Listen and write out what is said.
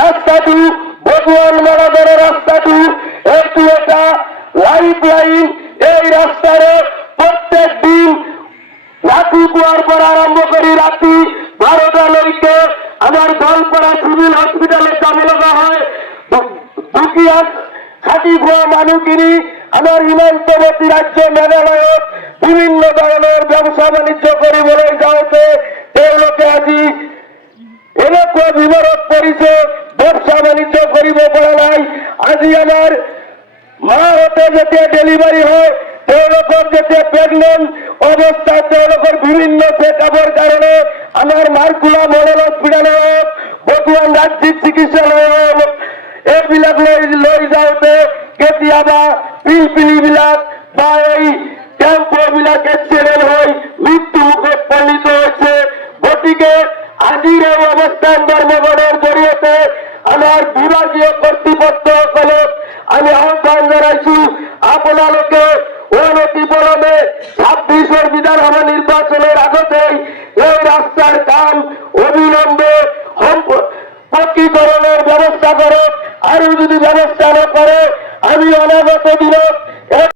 রাস্তাটি বগুয়ান মারাদরে রাস্তাটি একটু এটা লাইফ লাইন। এই রাস্তার প্রত্যেক দিন রাতি কুয়ার পর আরম্ভ করি রাতি 12টা লইতে আমার দলপাড়া সিভিল হসপিটালে যাবো লাগা হয়। দুকিয়া খাটি ভুয়া মানুকিনি আমার হিমান্তবর্তী রাজ্য মেঘালয় বিভিন্ন ধরনের ব্যবসা বাণিজ্য করিবলৈ যাওঁতে তেওঁলোকে আজি এনেকুৱা বিপদত পৰিছে, ব্যবসা বাণিজ্য কৰিব পৰা নাই। আজি আমাৰ মাহঁতে যেতিয়া ডেলিভাৰী হয়, তেওঁলোকৰ যেতিয়া প্ৰেগনেন্ট অৱস্থাত তেওঁলোকৰ বিভিন্ন চেকআপৰ কাৰণে আমাৰ মাৰকুলা মডেল হস্পিটালত বৰ্তমান ৰাজ্যিক চিকিৎসালয়ত এইবিলাক লৈ যাওঁতে কেতিয়াবা পিলপিলিবিলাক বা এই টেম্পোবিলাক এক্সিডেণ্ট হৈ মৃত্যু মুখত পল্লিত হৈছে। গতিকে আজিৰ এই অৱস্থান ধৰ্মঘটৰ জৰিয়তে আমাৰ বিভাগীয় কৰ্তৃপক্ষসকলক আমি আহ্বান জনাইছো, আপোনালোকে অনতি পলমে 26ৰ বিধানসভা নিৰ্বাচনৰ আগতেই এই ৰাস্তাৰ কাম অবিলম্বে পকীকৰণৰ ব্যৱস্থা কৰক। আৰু যদি ব্যৱস্থা নকৰে আমি অনাগত দিনত